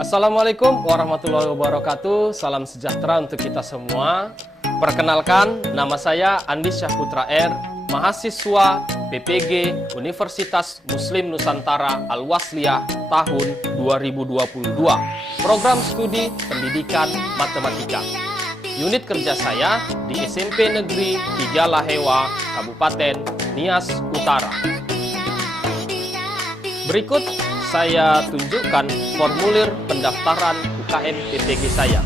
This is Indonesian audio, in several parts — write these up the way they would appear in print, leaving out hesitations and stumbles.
Assalamualaikum warahmatullahi wabarakatuh. Salam sejahtera untuk kita semua. Perkenalkan, nama saya Andi Syahputra R, mahasiswa PPG Universitas Muslim Nusantara Al-Wasliyah tahun 2022. Program Studi Pendidikan Matematika. Unit kerja saya di SMP Negeri 3 Lahewa, Kabupaten Nias Utara. Berikut saya tunjukkan formulir pendaftaran UKM PPG saya.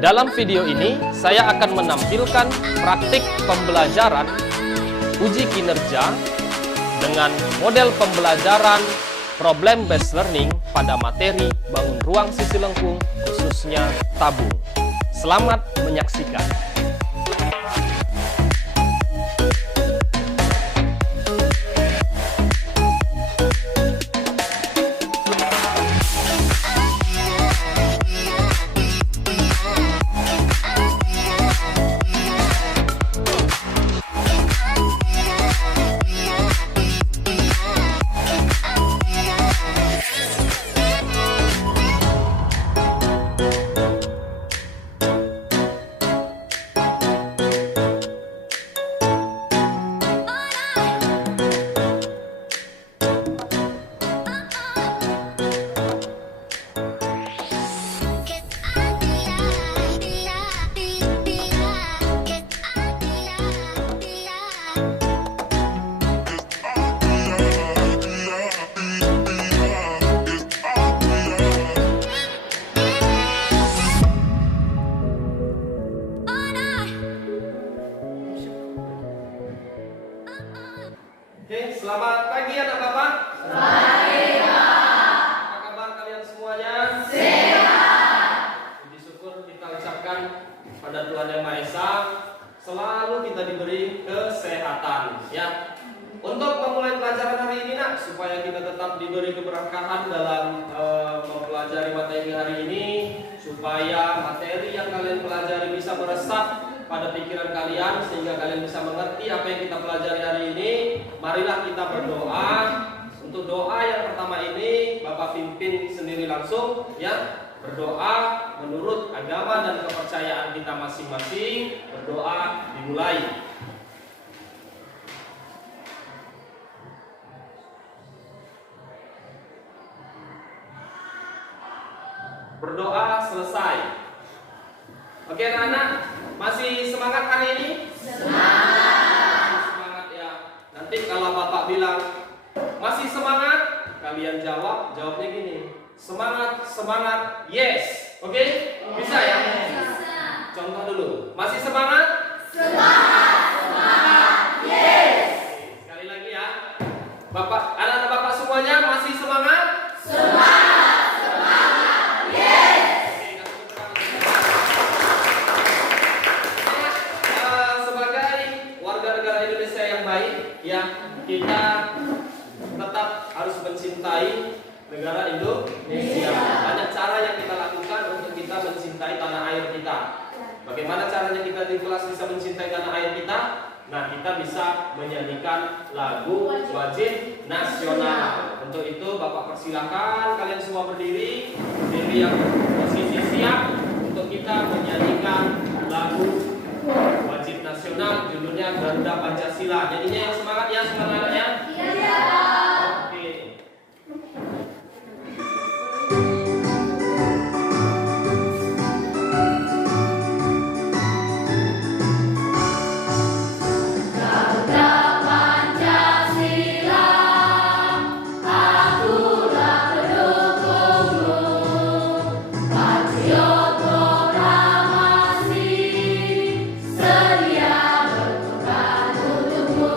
Dalam video ini, saya akan menampilkan praktik pembelajaran uji kinerja dengan model pembelajaran problem based learning pada materi bangun ruang sisi lengkung, khususnya tabung. Selamat menyaksikan. Oke, selamat pagi anak bapak. Pagi, Pak. Apa kabar kalian semuanya? Sehat. Puji syukur kita ucapkan pada Tuhan Yang Maha Esa, selalu kita diberi kesehatan, ya. Untuk memulai pelajaran hari ini, nak, supaya kita tetap diberi keberkahan dalam mempelajari materi hari ini, supaya materi yang kalian pelajari bisa meresap pada pikiran kalian sehingga kalian bisa mengerti apa yang kita pelajari hari ini. Marilah kita berdoa. Untuk doa yang pertama ini Bapak pimpin sendiri langsung, ya. Berdoa menurut agama dan kepercayaan kita masing-masing. Berdoa dimulai. Berdoa selesai. Oke anak-anak, masih semangat hari ini? Semangat ya. Nanti kalau bapak bilang masih semangat, kalian jawabnya gini. Semangat, semangat, yes. Oke? Bisa ya? Bisa. Contoh dulu. Masih semangat? Semangat, semangat, yes. Sekali lagi ya. Bapak, anak-anak bapak semuanya masih semangat? Semangat, semangat, yes. Sebagai warga negara Indonesia yang baik, ya, kita tetap harus mencintai negara Indonesia. Banyak cara yang kita lakukan untuk kita mencintai tanah air kita. Bagaimana caranya kita di kelas bisa mencintai tanah air kita? Nah, kita bisa menyanyikan lagu wajib nasional. Untuk itu Bapak persilakan kalian semua berdiri yang posisi siap untuk kita menyanyikan lagu wajib nasional, judulnya Garuda Pancasila. Jadinya yang semangat ya, semangat ya. Iya. Oke. Garuda Pancasila, akulah pendukungmu, patriot proklamasi, sedia berkorban untukmu.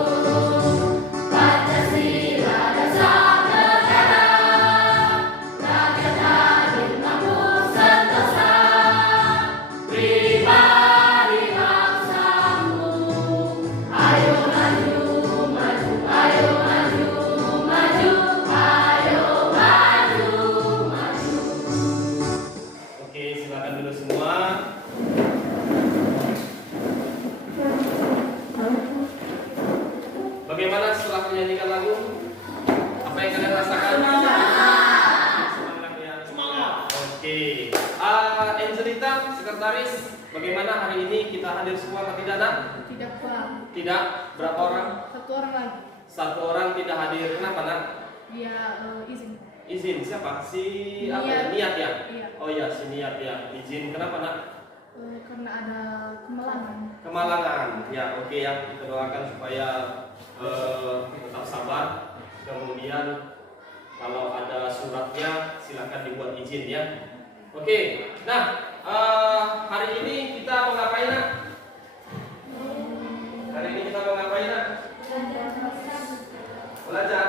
bagaimana setelah menyanyikan lagu? Apa yang kalian rasakan? Semangat ya. Semangat. Oke. Angelita, sekretaris, bagaimana hari ini kita hadir semua atau tidak nak? Tidak Pak. Tidak. Berapa orang? Satu orang lagi. Satu orang tidak hadir. Kenapa nak? Dia izin. Izin siapa? Si apa? Niat. Niat ya? Iya. Oh iya, si Niat ya. Izin. Kenapa nak? Karena ada kemalangan. Kemalangan. Ya, oke ya. Kita doakan supaya tetap sabar. Kemudian kalau ada suratnya silakan dibuat izin ya. Oke. Nah, hari ini kita mau ngapain nak? Hari ini kita mau ngapain nak? Belajar.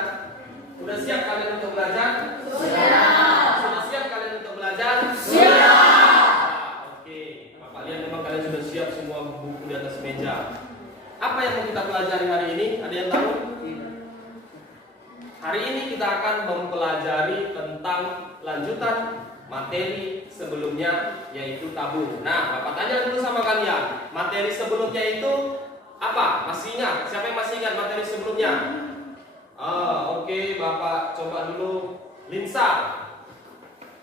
Sudah siap kalian untuk belajar? Sudah siap kalian untuk belajar? Oke. Bapak lihat memang kalian sudah siap semua buku di atas meja. Apa yang mau kita pelajari hari ini? Ada yang tahu? Hari ini kita akan mempelajari tentang lanjutan materi sebelumnya, yaitu tabung. Nah, Bapak tanya dulu sama kalian, materi sebelumnya itu apa? Masih ingat? Siapa yang masih ingat materi sebelumnya? Oke, Bapak coba dulu. Linsa,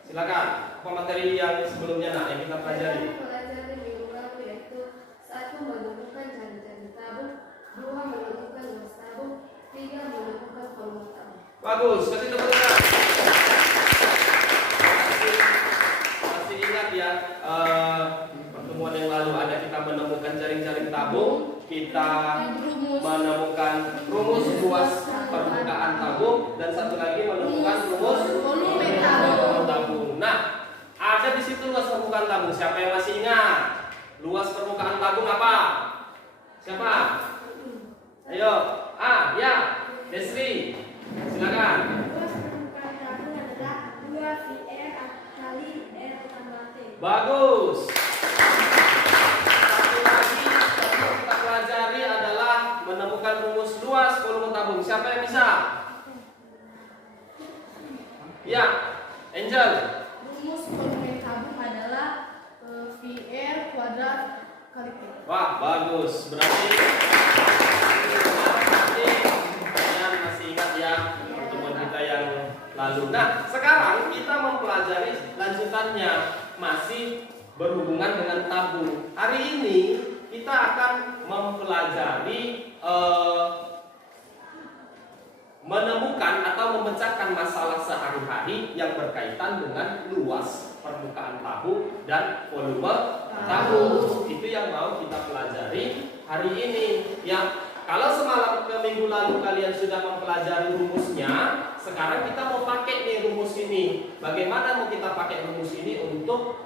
silakan. Apa materi yang sebelumnya nak yang kita pelajari? Pelajari minggu lalu yaitu 1 menemukan jari-jari tabung, 2 menemukan luas tabung, 3 menemukan volume tabung. Bagus, kasih tepuk tangan. Masih ingat ya, pertemuan yang lalu ada kita menemukan jaring-jaring tabung, kita menemukan rumus luas permukaan tabung, dan satu lagi menemukan rumus volume tabung. tabung. Nah, ada di situ luas permukaan tabung. Siapa yang masih ingat? Luas permukaan tabung apa? Siapa? Ayo, ya, Desri, silakan. Luas permukaan tabung adalah 2 VR kali R tambah T. Bagus. Satu lagi yang kita pelajari adalah menemukan rumus luas volume tabung. Siapa yang bisa? Ya, Angel. Rumus volume tabung adalah VR kuadrat kali T. Wah, bagus. Berarti kalian masih ingat ya pertemuan kita yang lalu. Nah, sekarang kita mempelajari lanjutannya, masih berhubungan dengan tabung. Hari ini kita akan mempelajari menemukan atau memecahkan masalah sehari-hari yang berkaitan dengan luas permukaan tabung dan volume tabung. Itu yang mau kita pelajari hari ini. Ya, kalau semalam ke minggu lalu kalian sudah mempelajari rumusnya, sekarang kita mau pakai nih rumus ini. Bagaimana mau kita pakai rumus ini untuk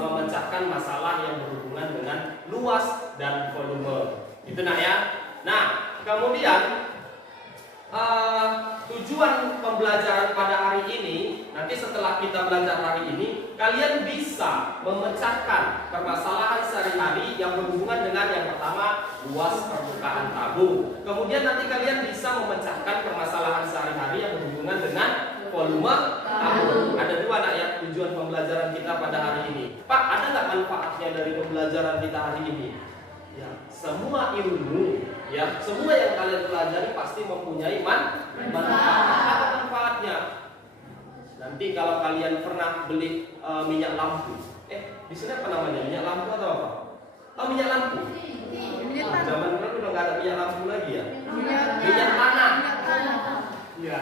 memecahkan masalah yang berhubungan dengan luas dan volume. Itu nak ya. Nah, kemudian tujuan pembelajaran pada hari ini, nanti setelah kita belajar hari ini, kalian bisa memecahkan permasalahan sehari-hari yang berhubungan dengan yang pertama luas permukaan tabung. Kemudian nanti kalian bisa memecahkan permasalahan sehari-hari yang berhubungan dengan volume tabung. Ada dua nak ya tujuan pembelajaran kita pada hari ini. Pak, ada nggak manfaatnya dari pembelajaran kita hari ini? Ya, semua ilmu, ya, semua yang kalian pelajari pasti mempunyai manfaat. Apa manfaatnya? Nanti kalau kalian pernah beli minyak lampu, di sini apa namanya? Minyak lampu atau apa? Oh, minyak lampu. Zaman dulu udah nggak ada minyak lampu lagi ya. Minyak tanah. Iya,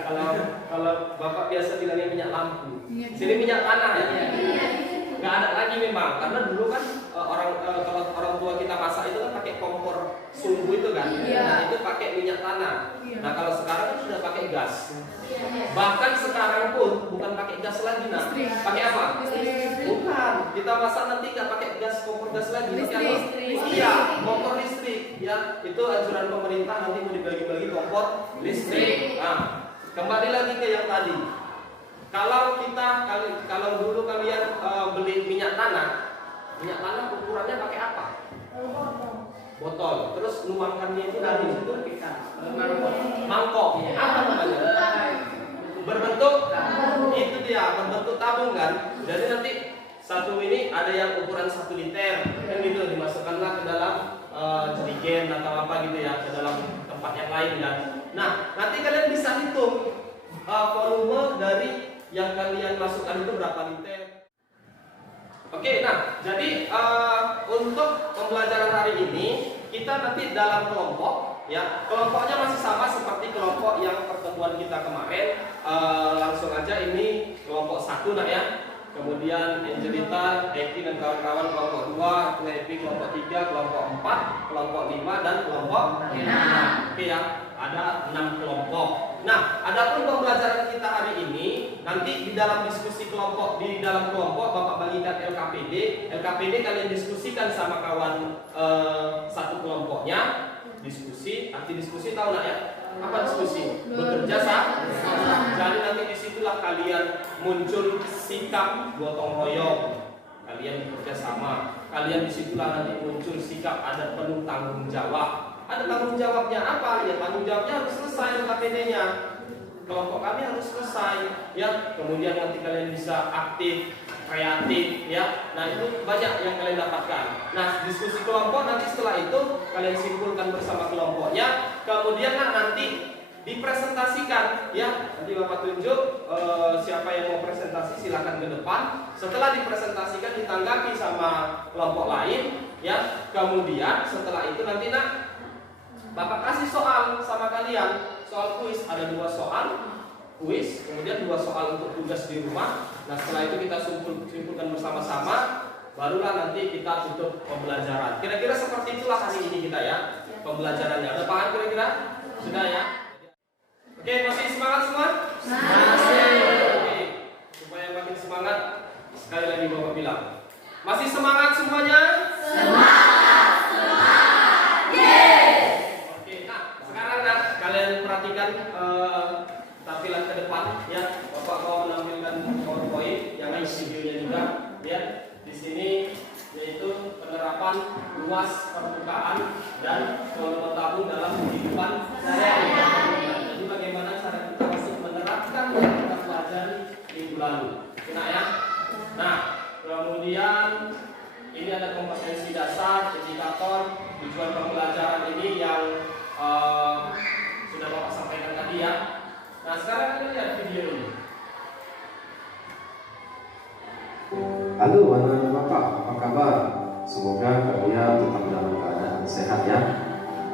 kalau bapak biasa bilangnya minyak lampu. Sini minyak tanah ya. Nggak ada lagi memang, karena dulu kan kalau orang tua kita masak itu kan pakai kompor sumbu itu kan. Nah, itu pakai minyak tanah. Nah, kalau sekarang kan sudah pakai gas. Bahkan sekarang pun bukan pakai gas lagi, nah. Pakai apa? Bukan. Kita masak nanti nggak pakai gas kompor gas lagi. Pakai apa? Iya, kompor listrik. Ya, itu anjuran pemerintah nanti mau dibagi-bagi kompor listrik. Nah, kembali lagi ke yang tadi. Kalau dulu kalian beli minyak tanah ukurannya pakai apa? Botol. Terus nuangkannya itu dari situ mangkok. Apa namanya? Berbentuk itu dia, berbentuk tabung kan. Jadi nanti satu ini ada yang ukuran 1 liter kan gitu, dimasukkanlah ke dalam jerigen atau apa gitu ya, ke dalam tempat yang lain kan. Nah, nanti kalian bisa hitung volume dari yang kalian masukkan itu berapa liter. Oke, nah jadi untuk pembelajaran hari ini kita nanti dalam kelompok, ya kelompoknya masih sama seperti kelompok yang pertemuan kita kemarin. Langsung aja ini kelompok 1 nak ya. Kemudian Angelita, Eki dan kawan-kawan kelompok 2, Levi kelompok 3, kelompok 4, kelompok 5 dan kelompok 6. Oke ya, ada 6 kelompok. Nah, adapun pembelajaran kita hari ini nanti di dalam diskusi kelompok, di dalam kelompok Bapak bagikan LKPD. LKPD kalian diskusikan sama kawan satu kelompoknya. Diskusi, arti diskusi tahu nggak ya? Apa diskusi? Bekerja sama. Jadi nanti disitulah kalian muncul sikap gotong royong. Kalian bekerja sama. Kalian disitulah nanti muncul sikap ada penuh tanggung jawab. Ada tanggung jawabnya apa? Ya tanggung jawabnya harus selesai LKPD-nya. Kelompok kami harus selesai. Ya, kemudian nanti kalian bisa aktif, kreatif, ya. Nah itu banyak yang kalian dapatkan. Nah diskusi kelompok nanti setelah itu kalian simpulkan bersama kelompoknya. Kemudian nanti dipresentasikan, ya. Nanti Bapak tunjuk siapa yang mau presentasi silakan ke depan. Setelah dipresentasikan ditanggapi sama kelompok lain, ya. Kemudian setelah itu nanti Bapak kasih soal sama kalian. Soal kuis ada 2 soal kuis, kemudian 2 soal untuk tugas di rumah. Nah setelah itu kita simpulkan bersama-sama, barulah nanti kita tutup pembelajaran. Kira-kira seperti itulah hari ini kita ya pembelajarannya. Ada paham kira-kira? Sudah ya? Oke, masih semangat semua? Oke, supaya makin semangat, sekali lagi Bapak bilang, masih semangat semuanya? Kalian perhatikan tampilan ke depan ya. Bapak mau menampilkan PowerPoint yang isi videonya juga ya. Di sini yaitu penerapan luas permukaan dan volume tabung dalam kehidupan sehari-hari. Jadi bagaimana cara kita masih menerapkan yang kita pelajari minggu lalu. Kena ya? Nah, kemudian ini ada kompetensi dasar, indikator, tujuan pembelajaran ini yang sudah Bapak sampaikan tadi ya. Nah sekarang kita lihat video ini. Halo anak-anak Bapak, apa kabar? Semoga kalian tetap dalam keadaan sehat ya.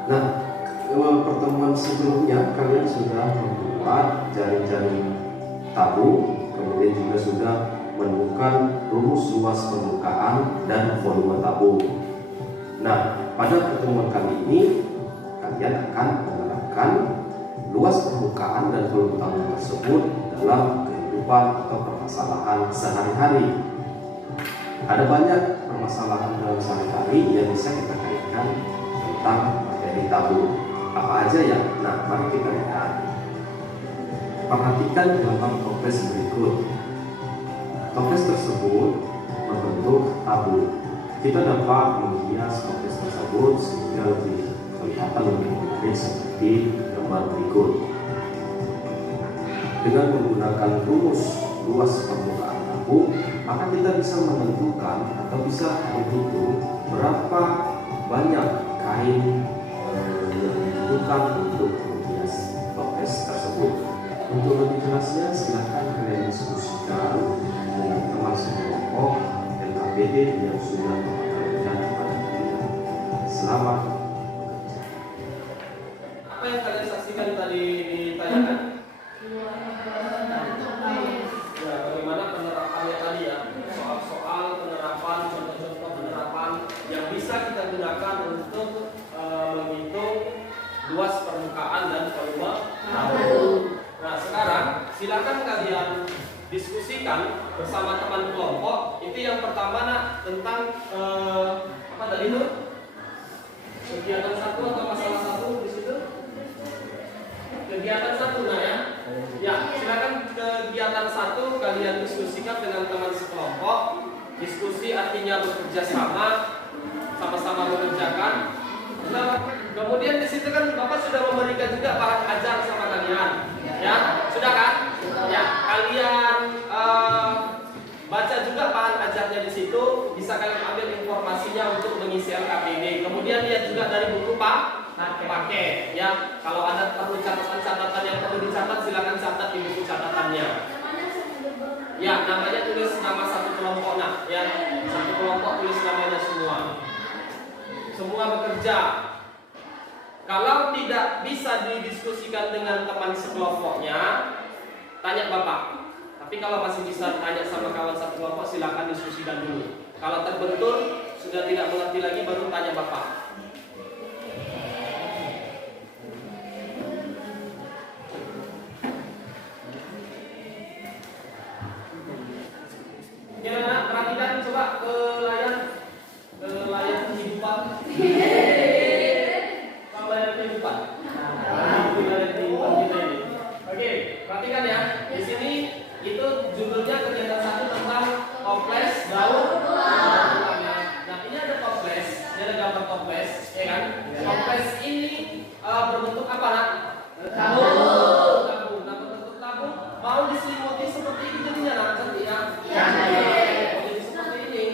Nah, pertemuan sebelumnya kalian sudah membuat jaring-jaring tabung, kemudian juga sudah menemukan rumus luas permukaan dan volume tabung. Nah, pada pertemuan kali ini kalian akan menerapkan luas permukaan dan volume tabung tersebut dalam kehidupan atau permasalahan sehari-hari. Ada banyak permasalahan dalam sehari-hari yang bisa kita kaitkan tentang materi tabung. Apa aja ya? Nah, mari kita lihat. Perhatikan gambar toples berikut. Toples tersebut membentuk tabung. Kita dapat menghias toples tersebut sehingga lebih kelihatan lebih menarik seperti gambar berikut. Dengan menggunakan rumus luas permukaan tabung, maka kita bisa menentukan atau bisa menghitung berapa banyak kain yang dibutuhkan untuk menghias toples tersebut. Untuk lebih jelasnya, silakan kalian diskusikan dengan teman sekelompok LKPD yang sudah mengatakan kepada kalian. Selamat. Apa yang kalian saksikan tadi ditanyakan? Ya, bagaimana penerapannya tadi ya? Soal-soal penerapan, contoh-contoh penerapan yang bisa kita gunakan untuk menghitung luas permukaan dan volume tabung. Nah, sekarang silakan kalian diskusikan bersama teman kelompok. Itu yang pertama tentang apa tadi itu? Kegiatan 1 atau masalah 1 di situ? Kegiatan 1 ya. Ya, silakan kegiatan 1 kalian diskusikan dengan teman sekelompok. Diskusi artinya bekerja sama, sama-sama mengerjakan. Nah, kemudian di situ kan Bapak sudah memberikan juga bahan ajar sama kalian. Ya, sudah kan? Ya, kalian baca juga bahan ajarnya di situ. Bisa kalian ambil informasinya untuk mengisi LKPD. Kemudian lihat juga dari buku paket, ya. Kalau ada perlu catatan-catatan yang perlu dicatat, silakan catat di buku catatannya. Ya, namanya tulis nama satu kelompok nak. Ya, satu kelompok tulis namanya semua. Semua bekerja. Kalau tidak bisa didiskusikan dengan teman sekelompoknya, tanya bapak. Tapi kalau masih bisa tanya sama kawan satu kelompok, silakan diskusikan dulu. Kalau terbentur, sudah tidak mengerti lagi, baru tanya bapak. Ya, perhatikan coba ke layar kehidupan. Layar kehidupan. Layar kehidupan kita ini. Oke, perhatikan ya. Di sini itu judulnya kegiatan 1 tentang toples daun. Nah, ini ada toples, ini ada gambar toples, ya kan? Toples ini berbentuk apa nak? Tabung. Nah, berbentuk tabung mau diselimuti seperti ini jadinya nak, cantik ya? Jadi seperti ini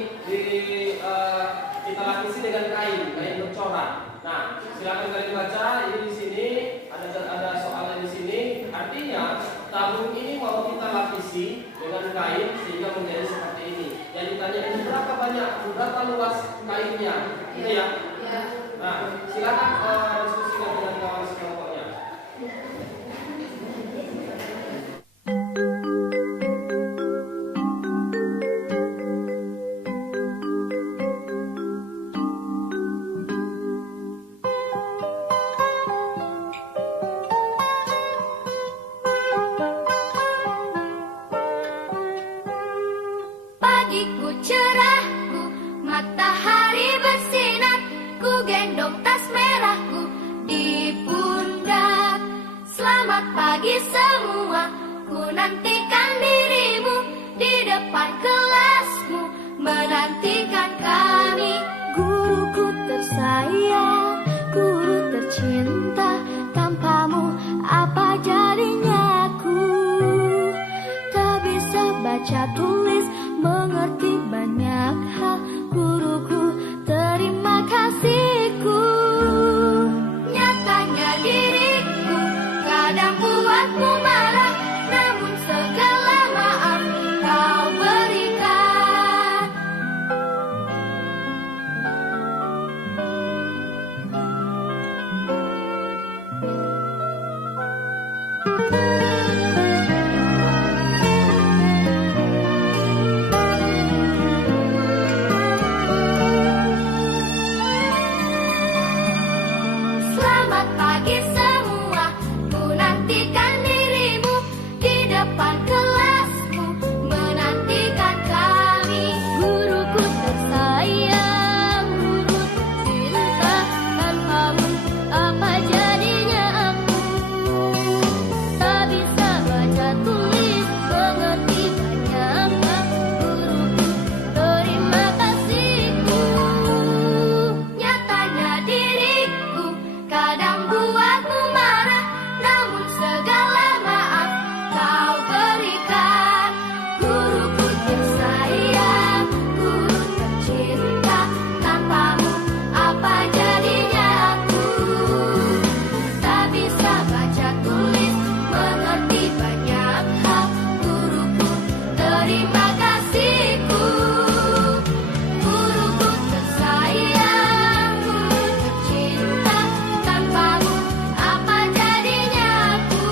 kita lapisi dengan kain bercorak. Nah, silakan kalian baca. Ini di sini ada soalnya di sini. Artinya tabung ini mau kita lapisi dengan kain sehingga menjadi seperti ini. Yang ditanya ini berapa banyak, berapa luas kainnya, gitu ya? Nah, silakan diskusikan dengan kawan sekelompoknya. Pagiku cerahku, matahari bersinar, ku gendong tas merahku di pundak. Selamat pagi semua, ku nantikan dirimu di depan kelasmu, menantikan kami. Guruku tersayang, guru tercinta, tanpamu apa jadinya aku? Tak bisa baca tulis, mengerti banyak hal, guruku terima kasihku. Nyatanya diriku kadang buatmu marah, namun segala maaf kau berikan. Selamat pagi semua, ku nantikan dirimu di depan kelasmu, menantikan kami. Guruku tersayang, guru tercinta, tanpamu apa jadinya aku? Tak bisa baca tulis, mengerti banyak hal, guruku terima kasihku. Nyatanya diriku kadang buatmu marah, namun segala maaf kau berikan. Guruku tersayang, guru tercinta, tanpamu apa jadinya aku? Tak bisa baca tulis, mengerti banyak hal, guruku terima kasihku. Guruku tersayang, guru tercinta, tanpamu apa jadinya aku?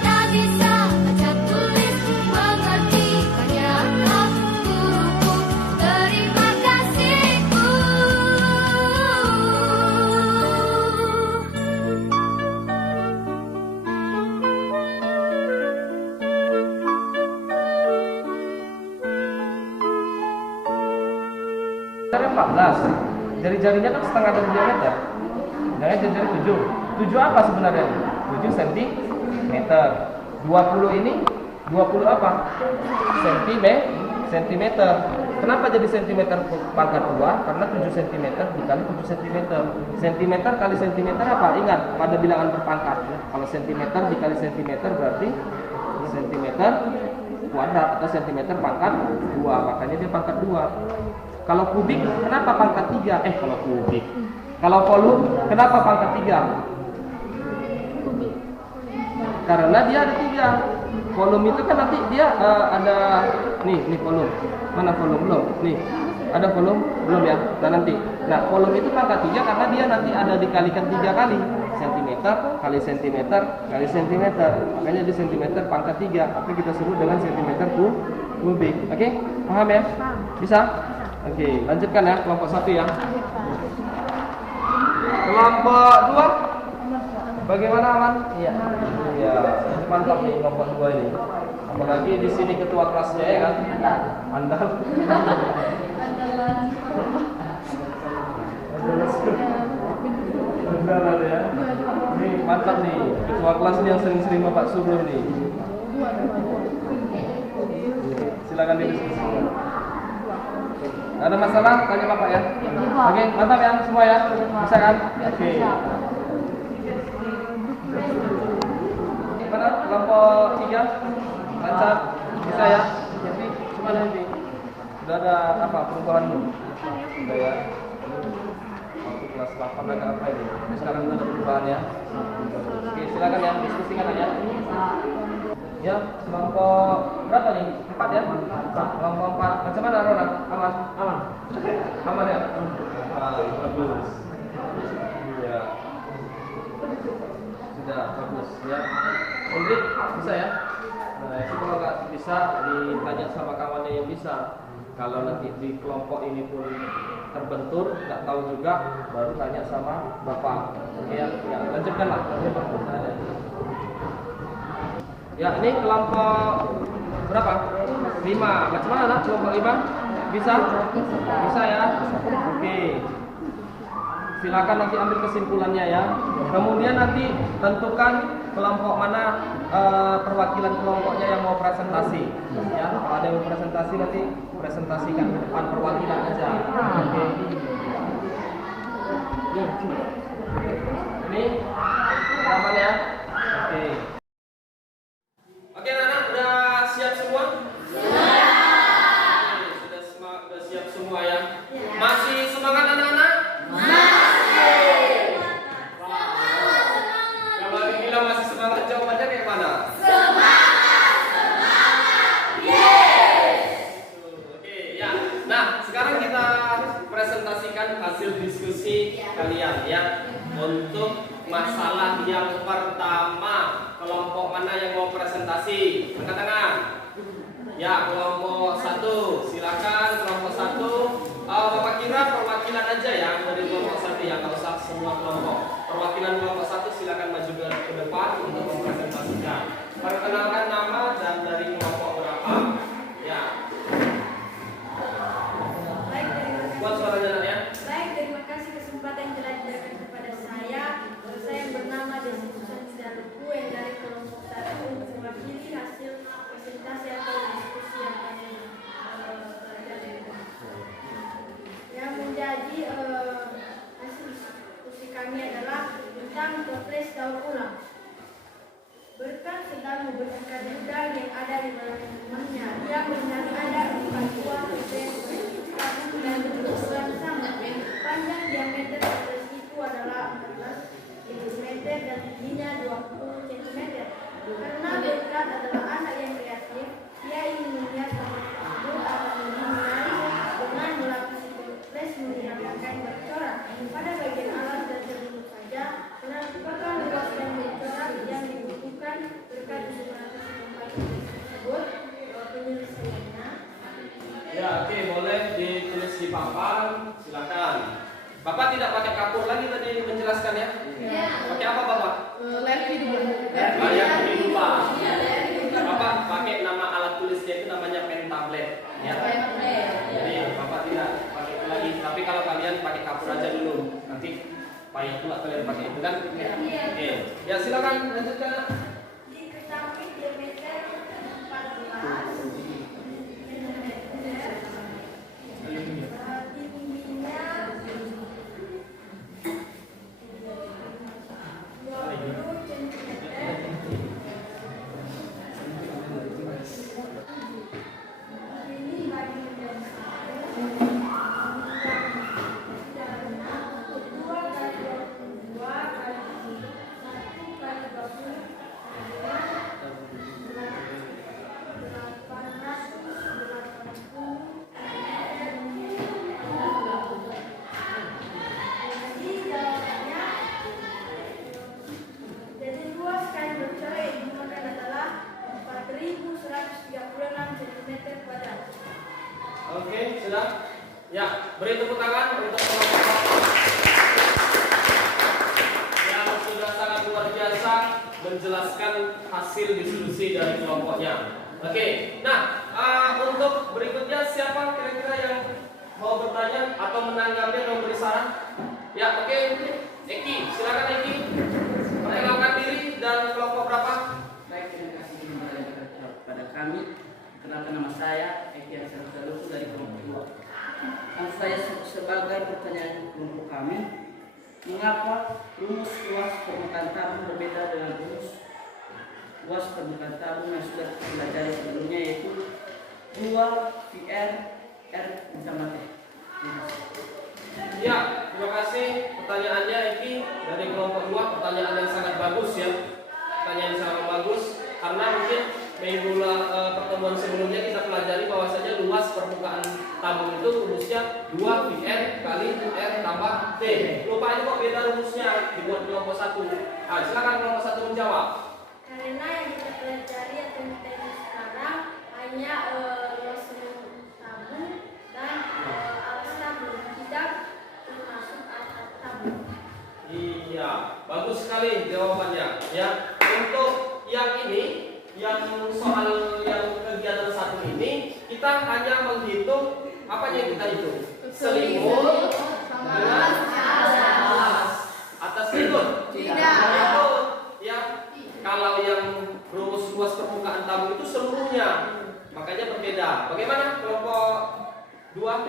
Tak bisa baca tulis, mengerti banyak hal, guruku terima kasihku. Jari 14, jari-jarinya kan setengah dari diameter. Jangan jari-jari 7. 7 apa sebenarnya? 7 cm. 20 ini 20 apa? Sentimeter. Kenapa jadi sentimeter pangkat 2? Karena 7 cm dikali 7 cm. Sentimeter kali sentimeter apa? Ingat pada bilangan berpangkat. Kalau sentimeter dikali sentimeter berarti sentimeter kuadrat atau sentimeter pangkat 2. Makanya dia pangkat 2. Kalau kubik, kenapa pangkat 3? Kalau kubik. Kalau volume, kenapa pangkat 3? Karena dia ada 3. Volume itu kan nanti dia ada nih volume. Mana volume? Belum. Nih. Ada volume? Belum ya? Nah, volume itu pangkat 3 karena dia nanti ada dikalikan 3 kali. Sentimeter kali sentimeter kali sentimeter. Makanya di sentimeter pangkat 3. Apa kita sebut dengan sentimeter kubik. Oke? Paham ya? Bisa? Oke, lanjutkan ya kelompok 1 ya. Kelompok 2 bagaimana, Aman? Iya. Iya, mantap nih kelompok 2 ini. Apalagi di sini ketua kelasnya ya kan? Andal. Andalan ya. Ini mantap nih, ketua kelas ini yang sering-sering Bapak suruh nih. Silakan didiskusikan. Ada masalah? Tanya Bapak ya. Oke, mantap ya semua ya. Bisa kan? Oke. Gimana kelompok 3? Lancar? Bisa ya? Jadi cuma nanti sudah ada apa perubahanmu? Sudah ya. Waktu kelas 8 ada apa ini? Sekarang sudah ada perubahan ya. Oke, silakan ya diskusikan aja. Ya, kelompok berapa nih? 4 ya? Kelompok 4. Macam mana Ronald? Aman? Aman ya? Bagus. Ya. Sudah, bagus ya. Hendrik, bisa ya? Nah, itu kalau nggak bisa ditanya sama kawannya yang bisa. Kalau nanti di kelompok ini pun terbentur, nggak tahu juga, baru tanya sama Bapak. Ya, lanjutkan lah. Ya, ini kelompok berapa? 5. Macam mana nak kelompok 5? Bisa? Bisa ya? Oke. Silakan nanti ambil kesimpulannya ya. Kemudian nanti tentukan kelompok mana perwakilan kelompoknya yang mau presentasi. Ya, kalau ada yang mau presentasi nanti presentasikan ke depan perwakilan aja. Oke. Ini aman ya? Oke. Oke, anak-anak udah siap semua? Sudah siap semua ya? Masih semangat anak-anak? Kalau dibilang masih semangat, jawabannya kayak mana? Oke, ya. Nah, sekarang kita presentasikan hasil diskusi kalian ya. Untuk masalah yang pertama, kelompok mana yang mau presentasi? Angkat tangan. Ya, kelompok 1. Silakan kelompok 1. Bapak kira perwakilan aja ya dari kelompok 1 ya, nggak usah semua kelompok. Perwakilan kelompok 1 silakan maju ke depan untuk mempresentasikan. Perkenalkan nama dan dari kelompok berapa. Ya. Buat suaranya ya. Baik, terima kasih kesempatan yang telah diberikan kepada saya. Saya bernama Desi Susan Sidaluku yang dari kelompok 1 untuk mewakili hasil presentasi atau diskusi yang kami pelajari. Yang menjadi hasil diskusi kami adalah tentang toples daur ulang. Berkat sedang membersihkan udang yang ada di dalam rumahnya, dia melihat ada 4 buah toples dan bentuk sama. Panjang diameter toples itu adalah 14 cm dan tingginya 20 cm. Karena Berkat adalah anak yang kreatif, dia ingin melihat toples tersebut akan lebih menarik dengan melapisi toples menggunakan kain bercorak. Pada bagian alas dan serbuk saja, menentukan luas kain bercorak yang dibutuhkan. Berkat implementasi tempat tersebut, penyelesaiannya. Ya, oke, boleh ditulis di papan. Silakan. Bapak tidak pakai kapur lagi tadi menjelaskan ya? Iya. Pakai apa Bapak? Lerki dulu. Lerki lupa. Bapak pakai nama alat tulisnya itu namanya pen tablet. Ya. Jadi Bapak tidak pakai itu lagi. Tapi kalau kalian pakai kapur aja dulu, nanti payah pula kalian pakai itu kan? Oke. Ya silakan lanjutkan. Diketahui diameter 14 1 kali 20 menjelaskan hasil diskusi dari kelompoknya. Oke, nah untuk berikutnya siapa kira-kira yang mau bertanya atau menanggapi atau memberi saran? Ya, oke, Eki, silakan Eki. Perkenalkan diri dan kelompok berapa? Baik, terima kasih kepada kami. Kenalkan nama saya Eki Hasan Saluku dari kelompok 2. Saya sebagai pertanyaan kelompok kami, mengapa rumus luas permukaan tabung berbeda dengan rumus luas permukaan tabung yang sudah kita pelajari sebelumnya, yaitu 2 VR R ditambah T. Ya, terima kasih pertanyaannya Eki dari kelompok 2. Pertanyaan yang sangat bagus ya. Pertanyaan yang sangat bagus karena mungkin pertemuan sebelumnya kita pelajari bahwasanya luas permukaan tabung itu rumusnya 2 VR kali R tambah T. Lupa kok beda rumusnya dibuat kelompok 1. Silakan kelompok 1 menjawab. Karena yang kita pelajari atau kita ini sekarang hanya luas tabung dan alas tabung, tidak termasuk atap tabung. Iya, bagus sekali jawabannya ya. Untuk yang ini, yang soal yang kegiatan 1 ini, kita hanya menghitung apa yang kita hitung? Selimut dengan alas. Atas selimut? Tidak. Itu ya. Kalau yang rumus luas permukaan tabung itu seluruhnya, makanya berbeda. Bagaimana kelompok 2?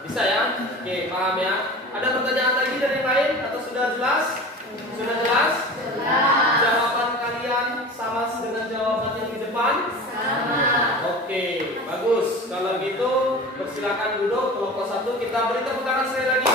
Bisa ya? Oke, paham ya? Ada pertanyaan lagi dari yang lain atau sudah jelas? Sudah jelas? Jawaban kalian sama dengan jawaban yang di depan? Sama. Oke, bagus. Kalau gitu, persilakan duduk. Kelompok 1 kita beri tepuk tangan sekali lagi.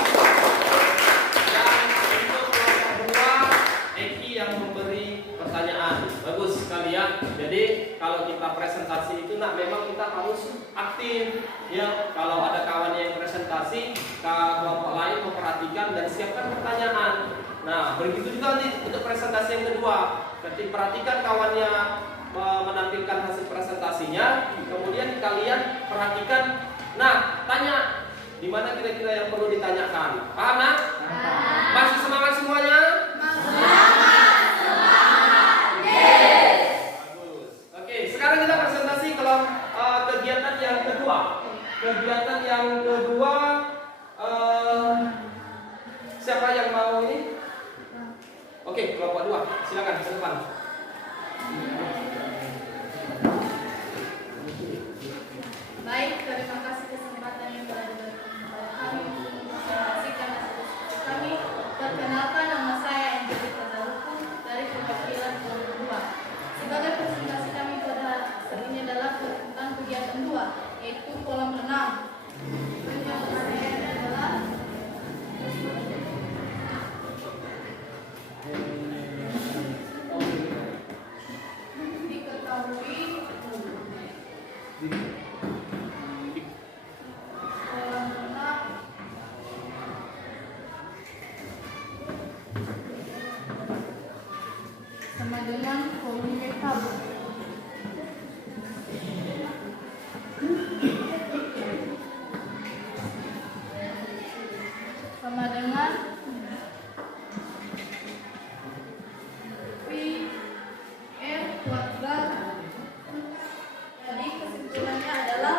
Dan untuk kelompok 2, Eki yang memberi pertanyaan. Bagus sekali ya. Jadi kalau kita presentasi itu memang kita harus aktif ya. Kalau ada kawan yang presentasi, kelompok lain memperhatikan dan siapkan pertanyaan. Nah, begitu juga nanti untuk presentasi yang kedua. Ketika perhatikan kawannya menampilkan hasil presentasinya, kemudian kalian perhatikan. Nah, tanya di mana kira-kira yang perlu ditanyakan. Paham nak? Masih semangat semuanya? Oke, sekarang kita presentasi kalau kegiatan yang kedua. Kegiatan yang kedua, siapa yang mau ini? Oke, kelompok 2, silakan ke depan. Baik, terima kasih kesempatan yang telah diberikan kepada kami untuk mempresentasikan hasil diskusi kami. Perkenalkan, nama saya Angelika Zaluku dari perwakilan kelompok 2. Sebagai presentasi kami pada hari ini adalah tentang kegiatan 2, yaitu kolam renang. Yang materi adalah diketahui kolam renang sama dengan volume tabung. Sama dengan PR kuadrat. Jadi kesimpulannya adalah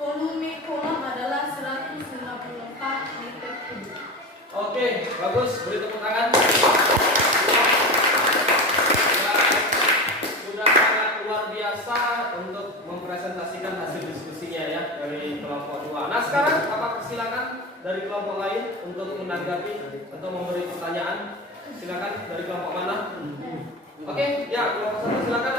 volume kolam adalah 154 liter kubik. Oke, bagus. Beri tepuk tangan. Sudah sangat luar biasa untuk mempresentasikan hasil diskusinya ya dari kelompok 2. Nah, sekarang silakan dari kelompok lain untuk menanggapi atau memberi pertanyaan. Silakan dari kelompok mana? Oke, ya kelompok 1 silakan.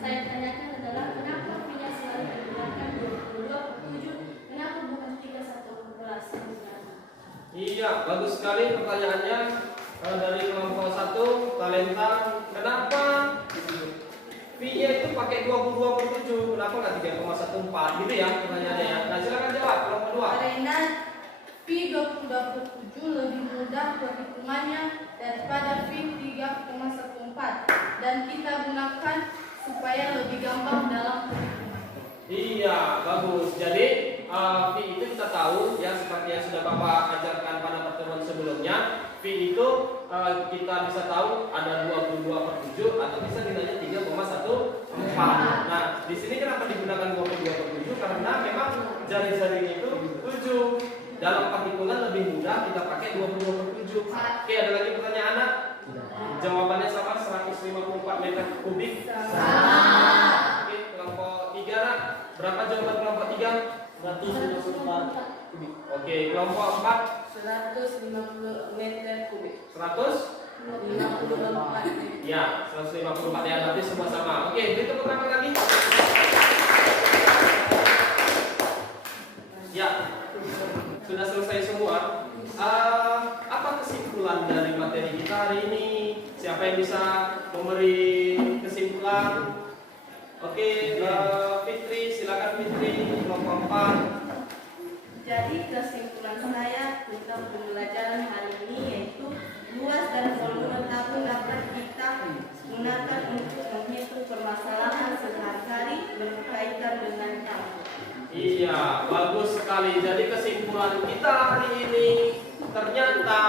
Saya tanyakan adalah kenapa punya selalu digunakan 22/7, kenapa bukan 31/11? Iya, bagus sekali pertanyaannya dari kelompok 1 talenta. Kenapa V-nya itu pakai 22/7? Kenapa nggak 3,14 gitu ya pertanyaannya ya? Nah, silakan jawab kelompok 2. Karena V 22/7 lebih mudah perhitungannya daripada V 3,14 dan kita gunakan supaya lebih gampang dalam perhitungan. Iya, bagus. Jadi V itu kita tahu ya seperti yang sudah Bapak ajarkan pada pertemuan sebelumnya, V itu kita bisa tahu ada 22/7 atau bisa nilainya 3,14. Nah, di sini kenapa digunakan 22/7? Karena memang jari-jarinya itu 7. Dalam perhitungan lebih mudah kita pakai 22/7. Oke, ada lagi pertanyaan anak? Jawabannya sama, 154 meter kubik. Oke, kelompok 3 nak. Berapa jawaban kelompok 3? 154 kubik. Oke, kelompok 4 150 meter kubik. 154. Ya, 154 ya, berarti semua sama. Oke, berikut berapa lagi? Ya, sudah selesai semua. Apa kesimpulan dari materi kita hari ini? Siapa yang bisa memberi kesimpulan? Oke, Fitri, silakan Fitri, kelompok 4. Jadi kesimpulan saya tentang pembelajaran hari ini yaitu luas dan volume tabung dapat kita gunakan untuk menghitung permasalahan sehari-hari berkaitan dengan tabung. Iya, bagus sekali. Jadi kesimpulan kita hari ini ternyata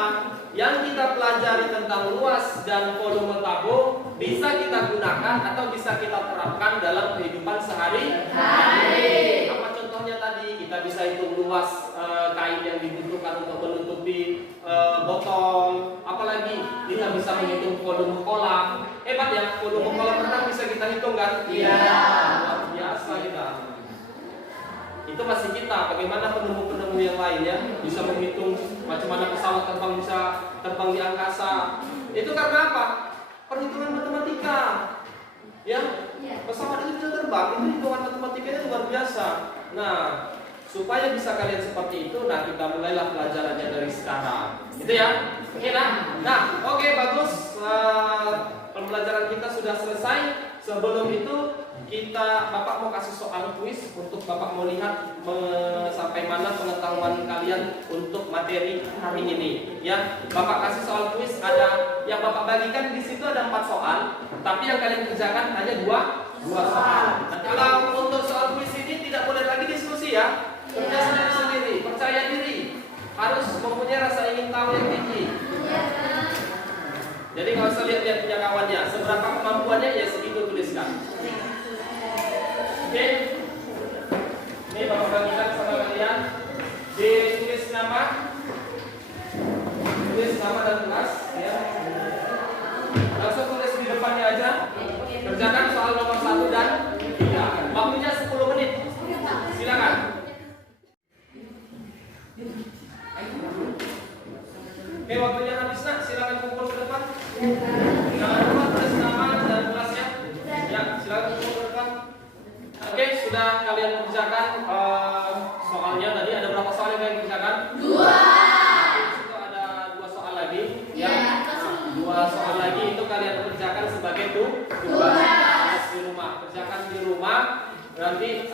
yang kita pelajari tentang luas dan volume tabung bisa kita gunakan atau bisa kita terapkan dalam kehidupan sehari-hari. Apa contohnya tadi? Kita bisa hitung luas kain yang dibutuhkan untuk menutupi botol. Apalagi kita bisa menghitung volume kolam. Hebat ya, volume kolam renang bisa kita hitung kan? Iya. Luar biasa kita. Itu masih kita. Bagaimana penemu-penemu yang lain ya bisa menghitung macam mana pesawat terbang bisa terbang di angkasa. Itu karena apa? Perhitungan matematika. Ya, pesawat itu bisa terbang. Itu hitungan matematikanya luar biasa. Nah, supaya bisa kalian seperti itu, nah kita mulailah pelajarannya dari sekarang. Itu ya. Oke nah, oke bagus. Pembelajaran kita sudah selesai. Sebelum itu Bapak mau kasih soal kuis untuk Bapak mau lihat sampai mana pengetahuan kalian untuk materi hari ini. Ya, Bapak kasih soal kuis ada yang Bapak bagikan di situ ada 4 soal, tapi yang kalian kerjakan hanya 2 soal. Nah, kalau untuk soal kuis ini tidak boleh lagi diskusi ya, kerja sendiri-sendiri, percaya diri, harus mempunyai rasa ingin tahu yang tinggi. Jadi kalau usah lihat-lihat punya kawannya, seberapa kemampuannya ya segitu tuliskan. Oke, ini Bapak bagikan sama kalian. Ditulis nama, dan kelas. Ya. Langsung tulis di depannya aja. Kerjakan soal nomor 1 dan 3. Waktunya 10 menit. Silakan. Oke, waktunya habis nak. Silakan kumpul ke depan. Jangan lupa tulis nama dan kelasnya. Ya, silakan kumpul ke depan. Oke, sudah kalian kerjakan soalnya tadi ada berapa soal yang kalian kerjakan? 2. Di situ ada 2 soal lagi. Ya. 2 soal lagi itu kalian kerjakan sebagai tugas di rumah. Kerjakan di rumah. Nanti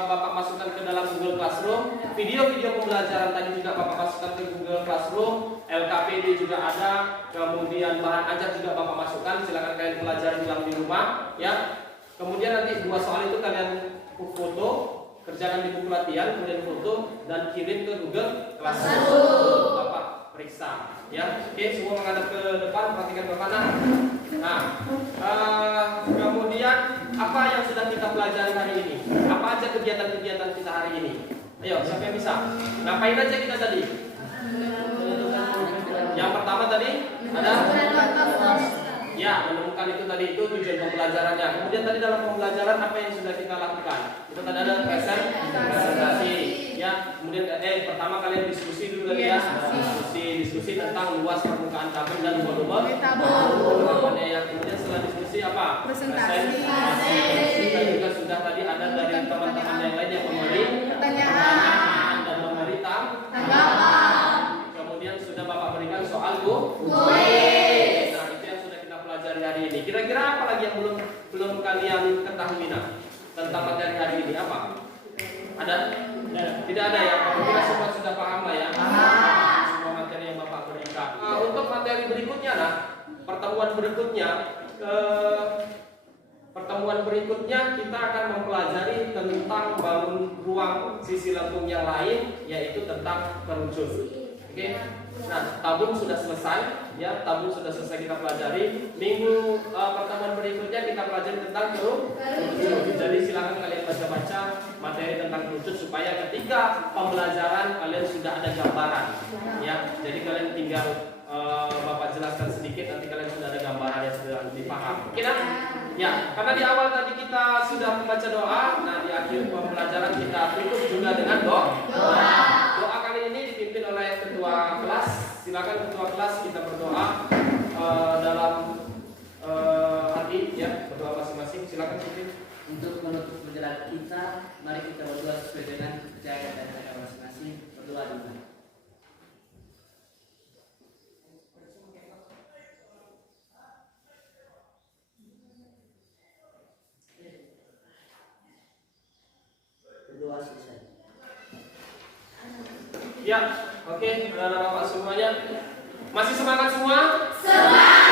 Bapak masukkan ke dalam Google Classroom. Video-video pembelajaran tadi juga Bapak masukkan ke Google Classroom. LKPD juga ada. Kemudian bahan ajar juga Bapak masukkan. Silakan kalian pelajari ulang di rumah. Ya. Kemudian nanti 2 soal itu kalian foto, kerjakan di buku latihan, kemudian foto dan kirim ke Google Classroom. Bapak periksa, ya. Oke, semua menghadap ke depan, perhatikan ke kanan. Nah, kemudian apa yang sudah kita pelajari hari ini? Apa aja kegiatan-kegiatan kita hari ini? Ayo, siapa yang bisa? Ngapain aja kita tadi? Yang pertama tadi ada? Ya, menemukan itu tadi itu tujuan pembelajarannya. Kemudian tadi dalam pembelajaran apa yang sudah kita lakukan? Itu tadi ada presentasi. Ya, kemudian pertama kalian diskusi dulu tadi ya. Diskusi tentang luas permukaan tabung dan volume tabung. Ya, kemudian setelah diskusi apa? Presentasi. Dan juga sudah tadi ada dari teman-teman yang lain yang memberi pertanyaan dan memberi tanggapan. Kemudian sudah Bapak berikan soal kuis. Hari ini. Kira-kira apa lagi yang belum kalian ketahui tentang materi hari ini? Apa? Ada? Tidak ada ya? Kira semua sudah paham lah ya? Semua materi yang Bapak berikan. Untuk materi berikutnya pertemuan berikutnya pertemuan berikutnya kita akan mempelajari tentang bangun ruang sisi lengkung yang lain, yaitu tentang kerucut. Oke. Nah, tabung sudah selesai, ya. Tabung sudah selesai kita pelajari. Minggu pertemuan berikutnya kita pelajari tentang kerucut. Jadi silakan kalian baca-baca materi tentang kerucut supaya ketika pembelajaran kalian sudah ada gambaran, ya. Jadi kalian tinggal Bapak jelaskan sedikit, nanti kalian sudah ada gambaran yang sudah lebih paham. Oke, nah? Ya, karena di awal tadi kita sudah membaca doa, nah di akhir pembelajaran kita tutup juga dengan doa. Doa kali ini dipimpin oleh ketua kelas. Silakan ketua kelas kita berdoa dalam hati, ya, berdoa masing-masing. Silakan pimpin. Untuk menutup perjalanan kita, mari kita berdoa sesuai dengan kepercayaan dan mereka masing-masing. Berdoa dulu. Berdoa selesai. Ya, oke, anak-anak Bapak semuanya. Masih semangat semua? Semangat.